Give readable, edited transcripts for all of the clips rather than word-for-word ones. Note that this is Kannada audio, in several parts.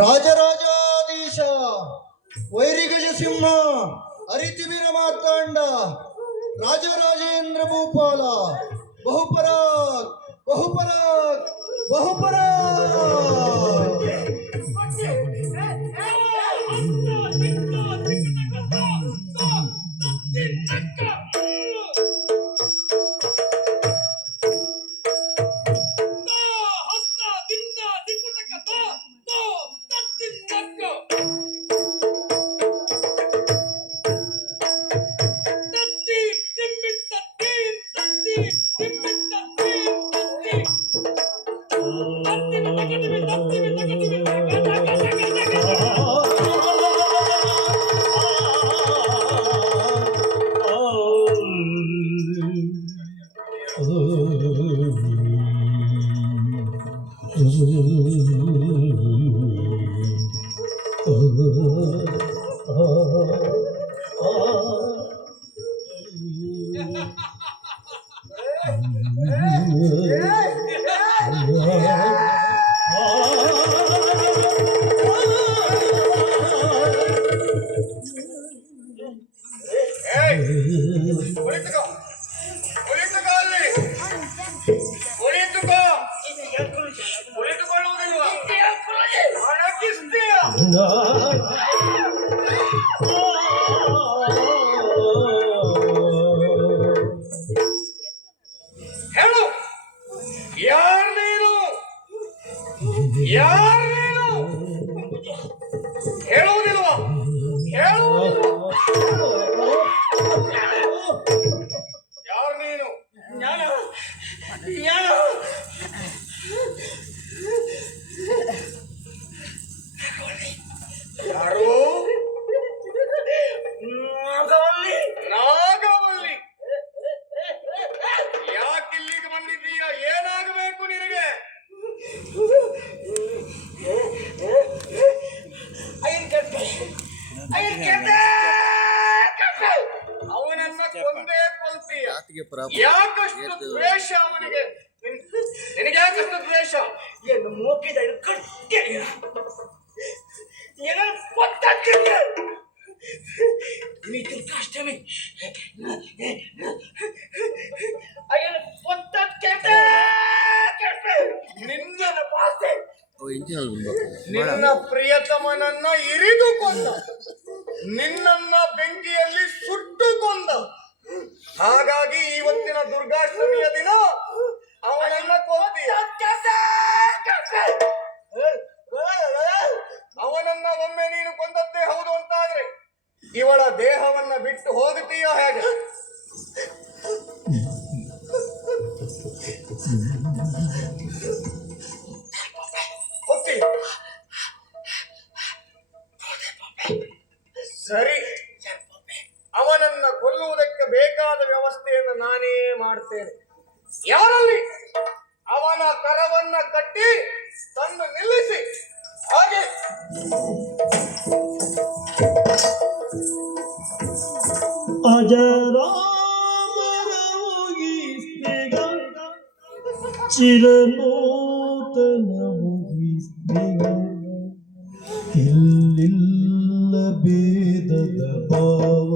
ರಾಜರಾಜಾಧೀಶ ವೈರಿಗಜ ಸಿಂಹ ಅರಿತಿವೀರ ಮಾರ್ತಾಂಡ ರಾಜರಾಜೇಂದ್ರ ಭೂಪಾಲ ಬಹುಪರಾಗ್ ಬಹುಪರಾಗ್ ಬಹುಪರಾಗ್. ಹೇಳು, ಯಾರು ನೀನು? ಯಾರು ನೀನು? ಹೇಳುವುದಿಲ್ವಾ? ಯಾರು ನೀನು? ಯಾರು? ನಾಗವಲ್ಲಿ. ಯಾಕೆ ಇಲ್ಲಿಗೆ ಬಂದಿದ್ದೀಯ? ಏನಾಗಬೇಕು ನಿನಗೆ? ಅವನನ್ನ ಕೊಂದೇ ಕೊಲ್ತೀಯ. ಯಾಕಷ್ಟು ದ್ವೇಷ ಅವನಿಗೆ? ನಿನಗೆ ಯಾಕಷ್ಟು ದ್ವೇಷ? ಏನು ಮೋಕಿದ ಕಟ್ಟೆ ಏನನ್ನು ಗೊತ್ತಾಗ್ತಿದೆ. ದುರ್ಗಾಷ್ಟಮಿ ನಿನ್ನ ಪ್ರಿಯತಮನನ್ನ ಇರಿದು ಕೊಂದ, ನಿನ್ನನ್ನ ಬೆಂಕಿಯಲ್ಲಿ ಸುಟ್ಟು ಕೊಂದ. ಹಾಗಾಗಿ ಇವತ್ತಿನ ದುರ್ಗಾಷ್ಟಮಿಯ ದಿನ ಅವನನ್ನ ಕೊಲ್ತೀಯ. ಅವನನ್ನ ಒಮ್ಮೆ ನೀನು ಕೊಂದದ್ದೇ ಹೌದು ಅಂತಾದ್ರೆ ಇವಳ ದೇಹವನ್ನ ಬಿಟ್ಟು ಹೋಗುತ್ತೀಯ ಹೇಗೆ? ಸರಿ, ಅವನನ್ನ ಕೊಲ್ಲುವುದಕ್ಕೆ ಬೇಕಾದ ವ್ಯವಸ್ಥೆಯನ್ನು ನಾನೇ ಮಾಡ್ತೇನೆ. ಯಾರಲ್ಲಿ ಅವನ ಕರವನ್ನ ಕಟ್ಟಿ ತಂದು ನಿಲ್ಲಿಸಿ. ಹಾಗೆ ಅಜರಾಮರವಾಗಿ ಸ್ನೇಹ ಚಿರನೂತನವಾಗಿ ಸ್ನೇಹ ಇಲ್ಲಿಲ್ಲ ಭೇದದ ಭಾವ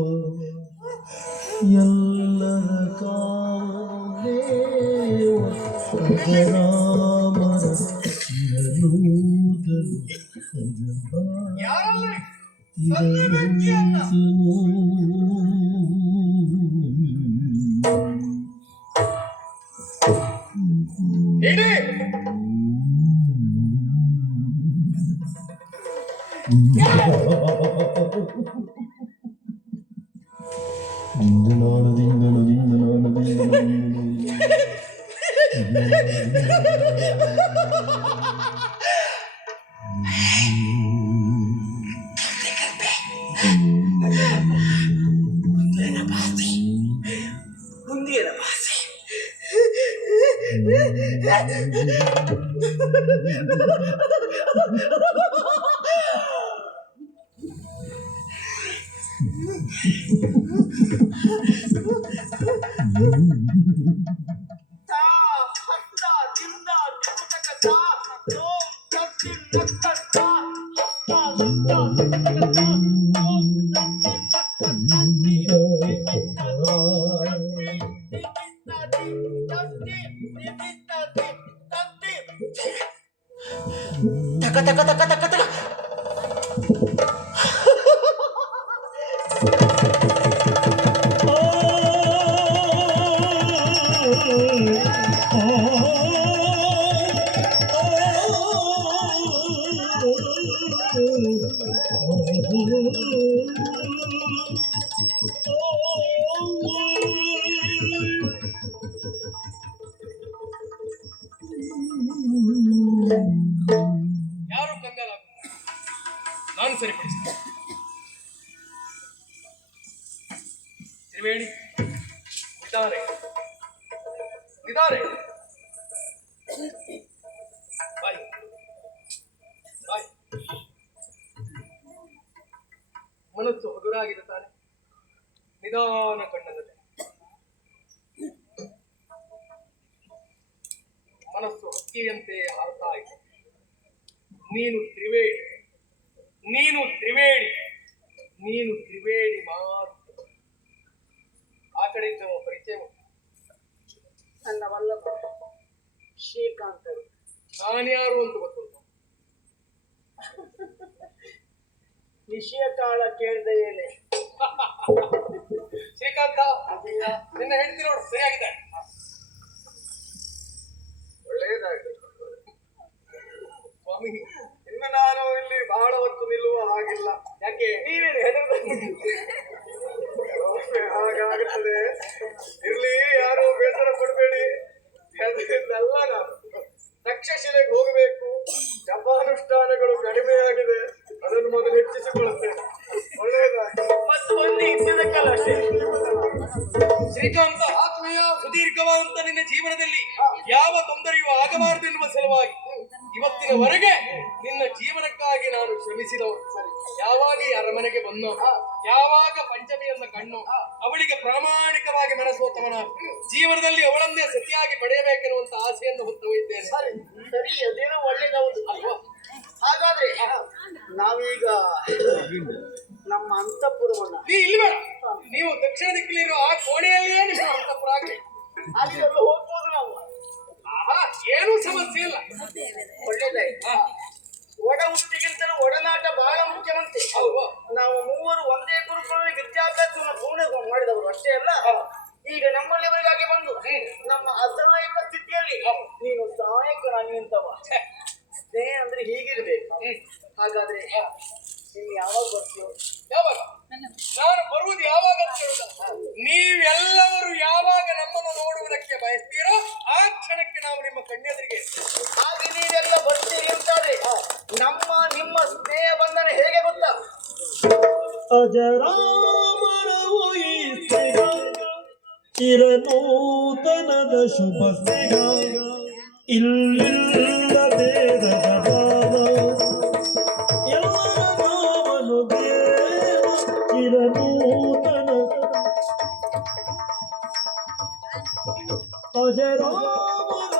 ಎಲ್ಲರ ಕಾಲೇವ ಅಜರಾಮರ ಚಿರನೂತನ ಯಾರಲ್ಲಿ ಇಡೀ ದಿಂದನಾನ ದಿಂದನು ದಿಂದನಾನ ದಿಂದನು ಮುಂದಿನ ಭಾಷೆ ತಾ ಹತ್ತ ದಿಂದ ದಿಕ್ಕಕ ತಾ ಓಂ ತತ್ತಿ ನಕ್ಕತ್ತ ಹತ್ತ ದಿಂದ ದಿಕ್ಕಕ ತಾ ಓಂ ತತ್ತಿ ನಕ್ಕತ್ತತ್ತಿ ತಕ ತಕ ತಕ ತಕ ತಕ ಯಾರು ಕಂಗಾಲ ನಾನು ಸರಿಪಡಿಸ್ತೇನೆ. ತ್ರಿವೇಣಿ ಇದ್ದಾರೆ ಇದ್ದಾರೆ ಬಾಯ್ ಬಾಯ್. ಮನಸ್ಸು ಹಗುರಾಗಿದೆ ತಾನೆ, ನಿಧಾನ ಕಣ್ಣದಲ್ಲಿ ಮನಸ್ಸು ಹಕ್ಕಿಯಂತೆ ಹಾರ್ತಾ ಇದೆ. ನೀನು ತ್ರಿವೇಣಿ, ನೀನು ತ್ರಿವೇಣಿ, ನೀನು ತ್ರಿವೇಣಿ ಮಾತ್ರ. ಆ ಕಡೆಯಿಂದ ಪರಿಚಯ ಉಂಟು. ನನ್ನ ವಲ್ಲಭ ಶ್ರೀಕಾಂತರು. ನಾನ್ಯಾರು ಅಂತ ಗೊತ್ತುಂಟು? ವಿಷಯ ಕಾಲ ಕೇಳಿದ ಏನೇ ಶ್ರೀಕಾಂತ, ನಿನ್ನ ಹೆಂಡತಿ ನೋಡು ಸರಿಯಾಗಿದ್ದಾಳೆ. ಒಳ್ಳೆಯದಾಗಲಿ ಸ್ವಾಮಿ. ಇನ್ನು ನಾನು ಇಲ್ಲಿ ಬಹಳ ಹೊತ್ತು ನಿಲ್ಲುವ ಹಾಗಿಲ್ಲ. ಯಾಕೆ? ನೀವೇನು ಹಾಗಾಗುತ್ತದೆ. ಇರ್ಲಿ, ಯಾರು ಬೇಸರ ಪಡಬೇಡಿ. ಹೆದರಿದ್ದಲ್ಲ, ನಾನು ತಕ್ಷಶಿಲೆಗೆ ಹೋಗಬೇಕು. ಜಪಾನುಷ್ಠಾನಗಳು ಕಡಿಮೆಯಾಗಿದೆ, ಅದನ್ನು ಮೊದಲು ಹೆಚ್ಚಿಸಿಕೊಳ್ಳುತ್ತೇನೆ. ಒಳ್ಳೆಯದಾಗಿ ಮತ್ತು ಒಂದು ಇದ್ದ ಕಾಲ ಅಷ್ಟೇ. ಶ್ರೀಕಾಂತ, ಆತ್ಮೀಯ ಸುದೀರ್ಘವಾದಂತ ನಿನ್ನ ಜೀವನದಲ್ಲಿ ಯಾವ ತೊಂದರೆಯೂ ಆಗಬಾರದು ಎನ್ನುವ ಸಲುವಾಗಿ ಇವತ್ತಿನವರೆಗೆ ನಿನ್ನ ಜೀವನಕ್ಕಾಗಿ ನಾನು ಶ್ರಮಿಸಿದವರು. ಯಾವಾಗ ಈ ಅರಮನೆಗೆ ಬಂದೋ, ಯಾವಾಗ ಪಂಚಮಿಯನ್ನ ಕಣ್ಣು, ಅವಳಿಗೆ ಪ್ರಾಮಾಣಿಕವಾಗಿ ಮನಸ್ಸೋತವನ ಜೀವನದಲ್ಲಿ ಅವಳನ್ನೇ ಸತಿಯಾಗಿ ಪಡೆಯಬೇಕೆನ್ನುವಂತ ಆಸೆಯನ್ನು ಹೊತ್ತೊಯ್ದ್ದೇನೆ. ಸರಿ, ಅದೇನೋ ಒಳ್ಳೇದೌದು ಅಲ್ವಾ? ಹಾಗಾದ್ರೆ ನಾವೀಗ ನಮ್ಮ ಅಂತಃಪುರವನ್ನ ನೀ ಇಲ್ಲಿ ಬೇಡ, ನೀವು ದಕ್ಷಿಣ ದಿಕ್ಕಲಿರೋ ಆ ಕೋಣೆಯಲ್ಲಿಯೇ ನಿಮ್ಮ ಅಂತಃಪುರ ಆಗಲಿ. ಅಲ್ಲೆಲ್ಲ ಹೋಗ್ಬೋದು ನಾವು. ಆಹಾ, ಏನೂ ಸಮಸ್ಯೆ ಇಲ್ಲ. ಒಳ್ಳೇದಾಯ್ತು. ಒಡ ಹುಟ್ಟಿಗಿಂತಲೂ ಒಡನಾಟ ಬಹಳ ಮುಖ್ಯವಂತೆ. ಹೌದು. ನಾವು ಮೂವರು ಒಂದೇ ಗುರುಕುಲದಲ್ಲಿ ವಿದ್ಯಾಭ್ಯಾಸವನ್ನು ಪೂರ್ಣ ಮಾಡಿದವರು ಅಷ್ಟೇ ಅಲ್ಲ. ಈಗ ನಮ್ಮಲ್ಲಿವರೆಗಾಗಿ ಬಂದು ನಮ್ಮ ಅಸಹಾಯಕ ಸ್ಥಿತಿಯಲ್ಲಿ ನೀನು ಸಹಾಯಕರಾಗಿ ನಿಂತವ. ಸ್ನೇಹ ಅಂದ್ರೆ ಹೀಗಿರ್ಬೇಕು. ಹಾಗಾದ್ರೆ ನೀನು ಯಾವಾಗ ಬರ್ತೀಯೋ? ಯಾವಾಗ? ನಾನು ಬರುವುದು ಯಾವಾಗ ಅಂತ ಹೇಳುವುದಲ್ಲ. ನೀವೆಲ್ಲವರು ಯಾವಾಗ ನಮ್ಮನ್ನು ನೋಡುವುದಕ್ಕೆ ಬಯಸ್ತೀರೋ ಆ ಕ್ಷಣಕ್ಕೆ ನಾವು ನಿಮ್ಮ ಕಣ್ಣೆದುರಿಗೆ. ಹಾಗೆ ನೀವೆಲ್ಲ ಬರ್ತೀರಿ ಅಂತಾದ್ರೆ ನಿಮ್ಮ ಸ್ನೇಹ ಬಂಧನ ಹೇಗೆ ಗೊತ್ತಾ? ಅಜರಾಮರವು ಈ ಸ್ನೇಹ ಚಿರನೂತನದ ಶುಭ ಸ್ನೇಹ ಇಲ್ಲಿಲ್ಲ ಭೇದದ ಭಾವ ಎಲ್ಲರ ನಾಮನು ದೇವ ಚಿರನೂತನ ಅಜರಾಮರ